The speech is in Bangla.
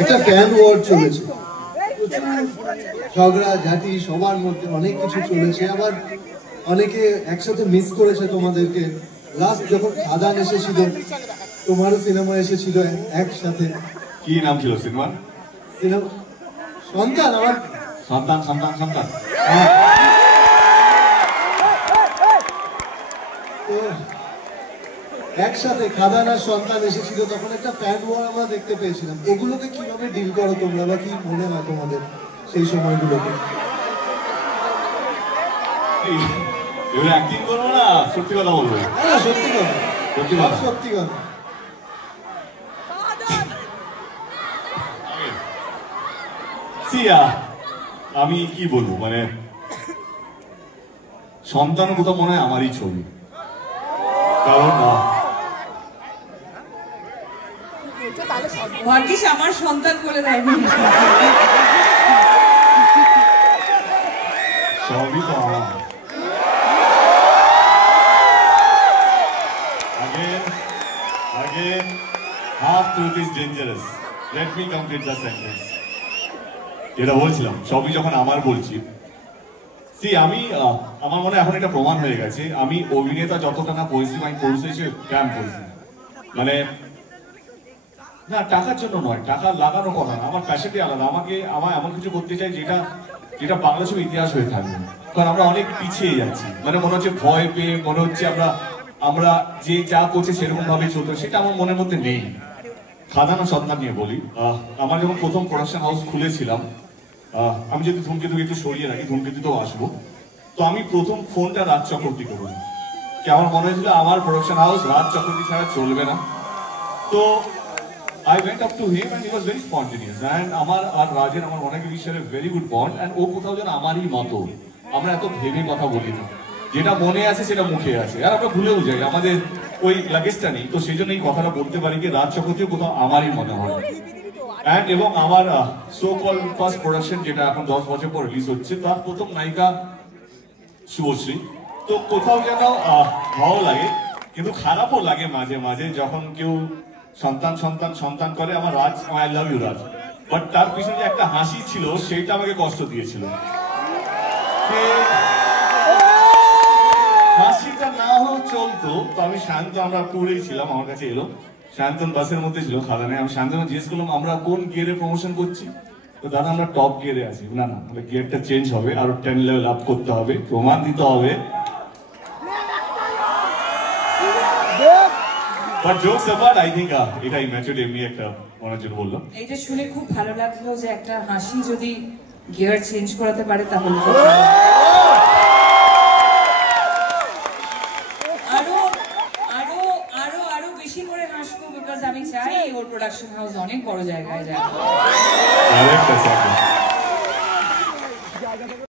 একটা ফ্যান ওয়ার চলেছে, ঝগড়া ঝাঁটি সবার মধ্যে অনেক কিছু চলেছে। আবার অনেকে একসাথে মিস করেছে তোমাদেরকে। লাস্ট যখন খাদান এসেছিল, তোমারও সিনেমা এসেছিল একসাথে। কি নাম ছিল সিনেমা? সিনেমা সন্তান। আমার সন্তান সন্তান সন্তান। তো একসাথে খাদান আর সন্তান এসেছিল, তখন একটা ফ্যান ওয়ার আমরা দেখতে পেয়েছিলাম। এগুলোকে কিভাবে ডিল করো তোমরা, বা কি মনে হয় তোমাদের সেই সময়গুলোকে? এবার অ্যাক্টিং করবো না, সত্যি কথা বলবো। না সত্যি কথা, সত্যি কথা, সত্যি কথা। আমি কি বলবো, মানে সন্তান কোথাও মনে হয় আমারই ছবি, কারণ ভাগ্যিস আমার সন্তান বলে দেয়নি। সবই তো আমার। Again, half truth is dangerous. Let me complete the sentence. যেটা বলছিলাম, সবই যখন আমার বলছি, আমি আমার মনে এখন এটা প্রমাণ হয়ে গেছে, আমি অভিনেতা যতটা না পরিস্থিতি আমি পৌঁছেছি ক্যাম্প করেছি। মানে না টাকার জন্য নয়, টাকা লাগানো কথা না, আমার প্যাশনটি আলাদা। আমার এমন কিছু করতে চাই যেটা বাংলা ছবি ইতিহাস হয়ে থাকবে। কারণ আমরা অনেক পিছিয়ে যাচ্ছি, মানে মনে হচ্ছে ভয় পেয়ে, মনে হচ্ছে আমরা যে যা করছি সেরকম ভাবে চলতো, সেটা আমার মনের মধ্যে নেই। খাদান ও সন্তান নিয়ে বলি, আমার যখন প্রথম প্রোডাকশন হাউস খুলেছিলাম, আমি যদি ধূমকেতুকে একটু সরিয়ে রাখি, ধূমকেতুতেও আসবো, তো আমি প্রথম ফোনটা রাজ চক্রবর্তীকে করি। আমার মনে হয়েছিল আমার প্রোডাকশন হাউস রাজ চক্রবর্তী ছাড়া চলবে না। তো I went up to him and he was very spontaneous, and আমার আর রাজের আমার অনেক বিষয়ে ভেরি গুড বন্ড, and ও কোথাও যেন আমারই মতো। আমরা এত ভেবে কথা বলি না, যেটা মনে আছে সেটা মুখে আছে, আর আমরা ভুলেও যাই, আমাদের ওই লাগেজটা নেই। তো সেই জন্য এই কথাটা বলতে পারি যে রাজ চক্রবর্তী কোথাও আমারই মনে হয়। অ্যান্ড এবং আমার সো কল ফার্স্ট প্রোডাকশন, যেটা এখন 10 বছর পর রিলিজ হচ্ছে, তার প্রথম নায়িকা শুভশ্রী। তো কোথাও যেন ভালো লাগে, কিন্তু খারাপও লাগে মাঝে মাঝে যখন কেউ সন্তান সন্তান সন্তান করে। আমার Raj, I love you Raj, but তার পিছনে যে একটা হাসি ছিল সেইটা আমাকে কষ্ট দিয়েছিল। হাসিটা না হোক চলতো। তো আমি শান্ত, আমরা ট্যুরেই ছিলাম, আমার কাছে এলো শান্তন, বাসের মধ্যে ছিল খাদানে। আমি শান্তনকে জিজ্ঞেস করলাম আমরা কোন গিয়ারে প্রমোশন করছি। তো দাদা আমরা টপ গিয়ারে আছি। না না, গিয়ারটা চেঞ্জ হবে, আরো 10 লেভেল আপ করতে হবে, প্রমাণ দিতে হবে। But jokes apart, I think এটা ইম্যাচুরড এমনি একটা মনের জন্য বললাম। এটা শুনে খুব ভালো লাগলো যে একটা হাসি যদি গিয়ার চেঞ্জ করাতে পারে তাহলে আরো বেশি করে হাসবো, বিকজ আমি চাই ওর প্রোডাকশন হাউস অনেক বড় জায়গায় যায়।